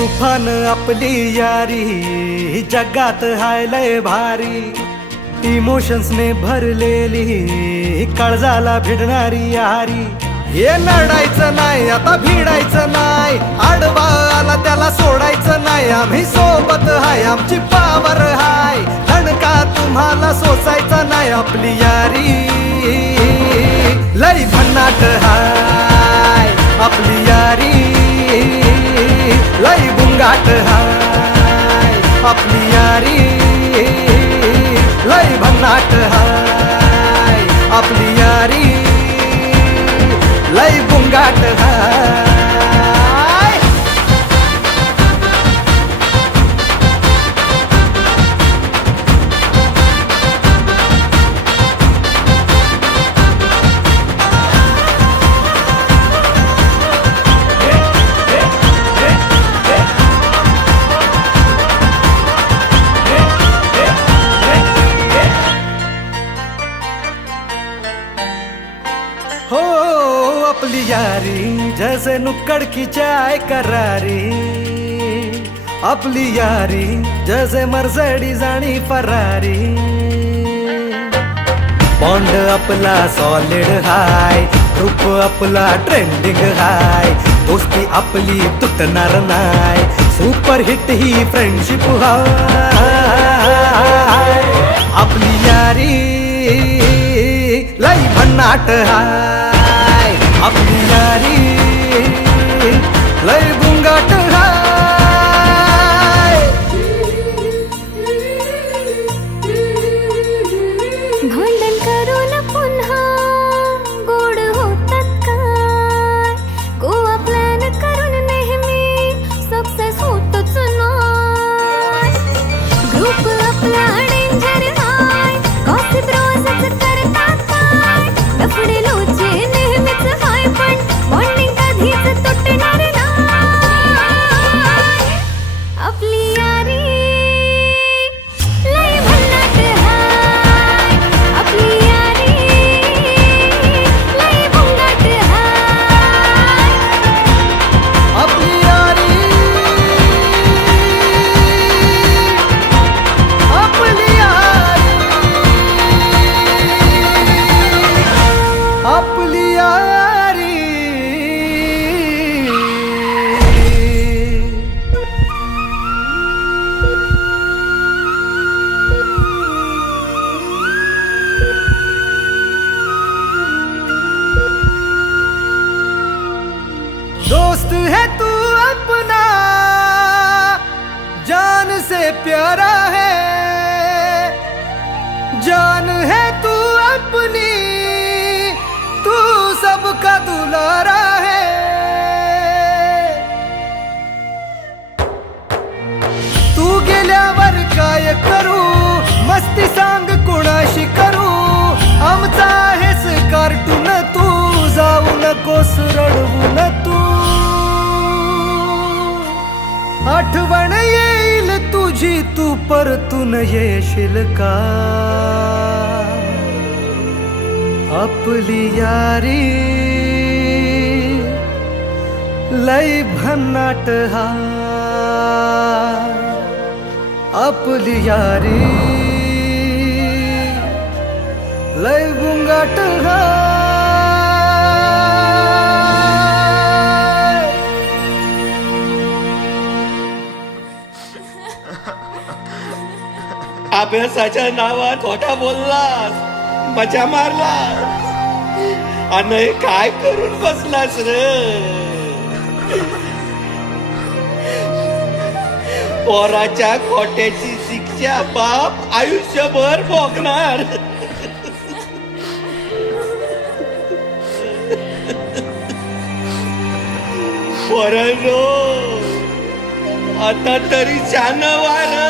तुफान आपली यारी जगात हाय लय भारी, इमोशन्स ने भरलेली काळजाला भिडणारी यारी. हे नडायचं नाही आता भिडायचं नाही, आडवा आला त्याला सोडायचं नाही. आम्ही सोबत हाय आमची पावर हाय, धडका तुम्हाला सोसायचा नाही. आपली यारी लय भन्नाट हाय, आपली यारी लय बुंगाट हाय. आपली यारी लय भन्नाट हाय, आपली यारी लय बुंगाट हाय. हो अपनी यारी जैसे नुक्कड़ की चाय करारी, अपनी यारी जैसे मर्सिडीज आणि फरारी. बॉन्ड आपला सॉलिड हाय, ग्रुप आपला ट्रेंडिंग हाय, दोस्ती आपली तुटणार नाय, सुपर हिट ही फ्रेंडशिप हाय. आपली यारी लय भन्नाट हाय, आपली यारी लय बुंगाट हाय. भांडण करून पुन्हा गोड होतात काय, गोवा प्लॅन करून नेहमी सक्सेस होतच नाही. ग्रुप आपला डेंजर हाय, गॉसिप रोजच करतात काय, लफडे लोचे नेहमीच हाय, पण बॉन्डिंग कधीच तुटणार नाही. आपली यारी लय भन्नाट हाय, आपली यारी लय बुंगाट हाय. आपली यारी आपली यारी आपली यारी. दोस्त है तू अपना, जान से प्यारा है, जान है तू अपनी, तू सबका दुलारा है. तू गेल्यावर काय करू, मस्ती सांग कोणाशी करू, आमचा आहेस कार्टून तू, जाऊ नकोस रडवून तू. आठवण येईल तुझी तू परतून येशील का, आपली यारी लय भन्नाट हाय, आपली यारी लय बुंगाट हाय. अभ्यासाच्या नावात खोटा बोललास, मजा मारलास आणि काय करून बसलास रे. पोराच्या खोट्याची शिक्षा बाप आयुष्यभर भोगणार. पोरांनो आता तरी शान व्हा.